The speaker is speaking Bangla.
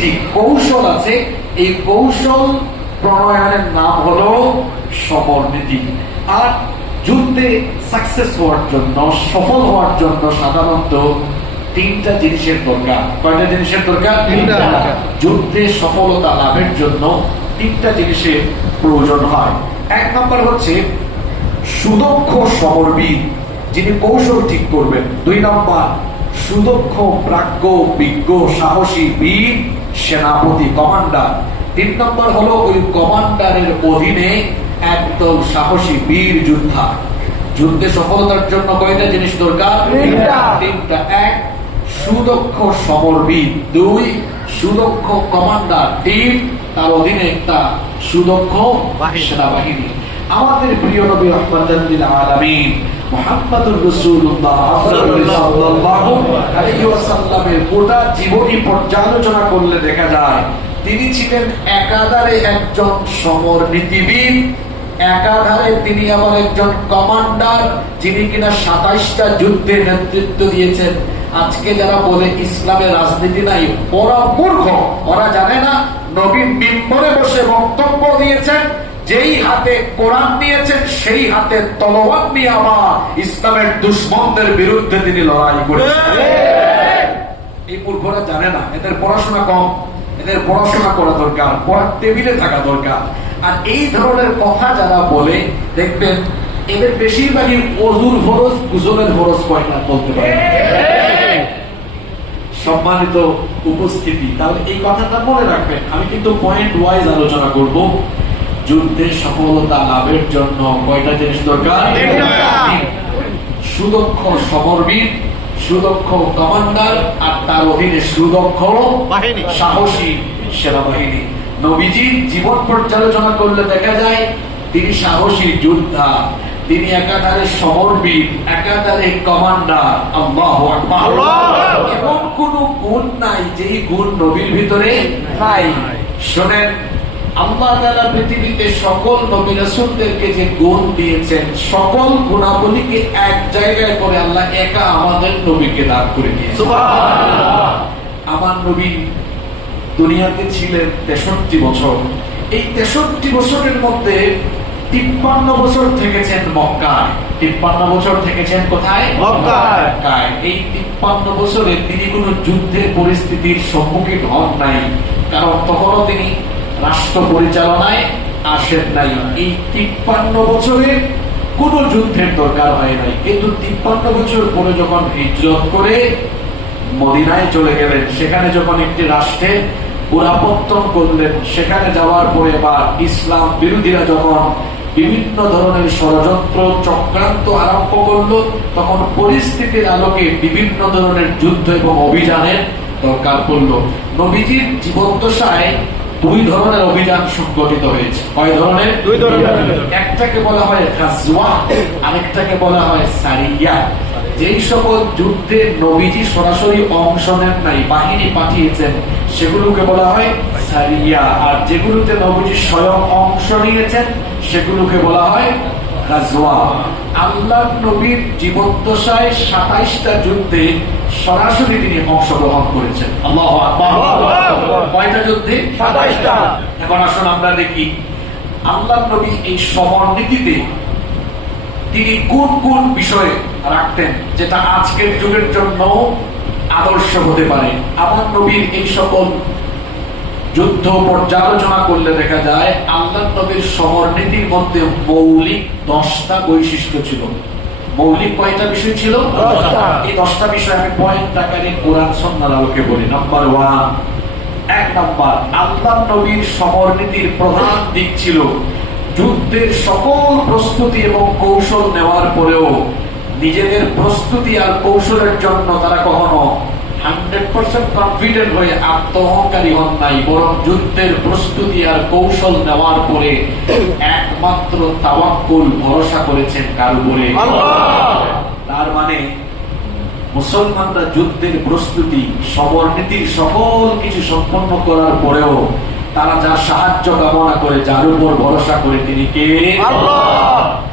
স্ট্র্যাটেজিক কৌশল আছে এই কৌশল প্রণয়নের নাম হলো সমরনীতি আর যুদ্ধে সাকসেস হওয়ার জন্য সফল হওয়ার জন্য সাধারণত তিনটা জিনিসের দরকার। কয়টা জিনিসের দরকার? তিনটা। যুদ্ধে সফলতা লাভের জন্য তিনটা জিনিসের প্রয়োজন হয়। এক নম্বর হচ্ছে সুদক্ষ সমরবীর যিনি কৌশল ঠিক করবেন। দুই নম্বর সুদক্ষ প্রাজ্ঞ বিজ্ঞ সাহসী বীর সেনাপতি কমান্ডার। তিন নম্বর হলো ওই কমান্ডারের অধীনে একদল সাহসী বীর যোদ্ধা। যুদ্ধে সফলতার জন্য কয়টা জিনিস দরকার? তিনটা। এক সুদক্ষ সমরবীর দুই সুদক্ষ কমান্ডার। তিন তার অধীনে একটা সুদক্ষ বাহিনী। সেনাবাহিনী। আমাদের প্রিয় নবী লিল আলামিন তিনি ছিলেন একাধারে একজন একাধারে তিনি আবার একজন কমান্ডার, যিনি কিনা সাতাইশটা যুদ্ধে নেতৃত্ব দিয়েছেন। আজকে যারা বলে ইসলামের রাজনীতি নাই, ওরা মূর্খ, ওরা জানে না নবীন মিম্বরে বসে বক্তব্য দিয়েছেন যেই হাতে কোরআন নিয়েছেন সেই হাতে তলোয়ার নিয়ে আমার ইসলামের দুশ্মনদের বিরুদ্ধে তিনি লড়াই করেছেন। এই মূর্খরা জানে না এদের পড়াশোনা কম এদের পড়াশোনা করা দরকার পড়ার টেবিলে থাকা দরকার। আর এই ধরনের কথা যারা বলে দেখবেন এদের বেশিরভাগই অজুর ফরজ গুজলের কয়টা বলতে পারে। সম্মানিত উপস্থিতি তাহলে এই কথাটা মনে রাখবেন। আমি কিন্তু পয়েন্ট ওয়াইজ আলোচনা করব। যুদ্ধে সফলতা লাভের জন্য কয়টা জিনিস দরকার? সুদক্ষ সমরবীর সুদক্ষ কমান্ডার আর তার অধীনে সুদক্ষ সাহসী সেনাবাহিনী। নবীজির জীবন পর্যালোচনা করলে দেখা যায় তিনি সাহসী যোদ্ধা তিনি একাধারে সমরবীর একাধারে কমান্ডার। আল্লাহু এমন কোন গুণ নাই যেই গুণ নবীর ভিতরে নাই। শোনেন আল্লাহ তাআলা পৃথিবীতে সকল নবী রাসূলদেরকে যে গুণ দিয়েছেন সকল গুণাবলীকে এক জায়গায় করে আল্লাহ একা আমাদের নবীকে দান করে দিয়েছেন। সুবহানাল্লাহ। আমার নবী দুনিয়াতে ছিলেন তেষট্টি বছর। এই তেষট্টি বছরের মধ্যে তিপ্পান্ন বছর থেকেছেন মক্কায়। তিপ্পান্ন বছর থেকেছেন কোথায়। মক্কায়। এই তিপ্পান্ন বছরে তিনি কোন যুদ্ধের পরিস্থিতির সম্মুখীন হন নাই। কারণ তখনও তিনি রাষ্ট্র পরিচালনায় আসেন নাই। এই তিপ্পান্ন বছরে কোন যুদ্ধের দরকার হয় নাই। কিন্তু তিপ্পান্ন বছর পরে যখন হিজরত করে মদিনায় চলে গেলেন, সেখানে যখন একটি রাষ্ট্রে পুরাপত্তন করলেন, সেখানে যাওয়ার পরে বা ইসলাম বিরোধীরা যখন বিভিন্ন ধরনের ষড়যন্ত্র, চক্রান্ত আরম্ভ করল, তখন পরিস্থিতির আলোকে বিভিন্ন ধরনের যুদ্ধ এবং অভিযানের দরকার পড়ল। নবীজির জীবদ্দশায় দুই ধরনের অভিযান সংগঠিত হয়েছে। কয় ধরনের? দুই ধরনের। একটাকে বলা হয় গাজওয়া আরেকটাকে বলা হয় সারিয়া। যেই সকল যুদ্ধে নবীজি সরাসরি অংশ নেন নাই বাহিনী পাঠিয়েছেন সেগুলোকে বলা হয় সারিয়া। আর যেগুলোতে নবীজি স্বয়ং অংশ নিয়েছেন সেগুলোকে বলা হয় গাজওয়া। আল্লাহ নবীর জীবদ্দশায় সাতাইশটা যুদ্ধে সরাসরি তিনি অংশগ্রহণ করেছেন। আল্লাহ কয়টা যুদ্ধে? 27টা। এখন আসুন আমরা দেখি। আল্লাহ নবী এই সমরনীতিতে তিনি কোন কোন বিষয়ে রাখতেন যেটা আজকের যুগের জন্য আদর্শ হতে পারে? আমার নবীর এই সকল যুদ্ধ পর্যালোচনা করলে দেখা যায় আল্লাহ নবীর সমরনীতির মধ্যে মৌলিক দশটা বৈশিষ্ট্য ছিল। মৌলিক কয়টা বিষয় ছিল? এই দশটা বিষয় আমি পয়েন্ট আকারে কোরআন সন্ন্যার আলোকে বলি। নাম্বার ওয়ান এক নাম্বার আল্লাহ নবীর সমরনীতির প্রধান দিক ছিল যুদ্ধের সকল প্রস্তুতি এবং কৌশল নেওয়ার পরেও নিজেদের প্রস্তুতি আর কৌশলের জন্য তারা কখনো হান্ড্রেড পার্সেন্ট কনফিডেন্ট হয়ে আত্মহংকারী হন নাই বরং যুদ্ধের প্রস্তুতি আর কৌশল নেওয়ার পরে একমাত্র তাওয়াক্কুল ভরসা করেছেন কার উপরে। তার মানে মুসলমানরা যুদ্ধের প্রস্তুতি সমরনীতির সকল কিছু সম্পন্ন করার পরেও তারা যার সাহায্য কামনা করে যার উপর ভরসা করে তিনি কে? আল্লাহ!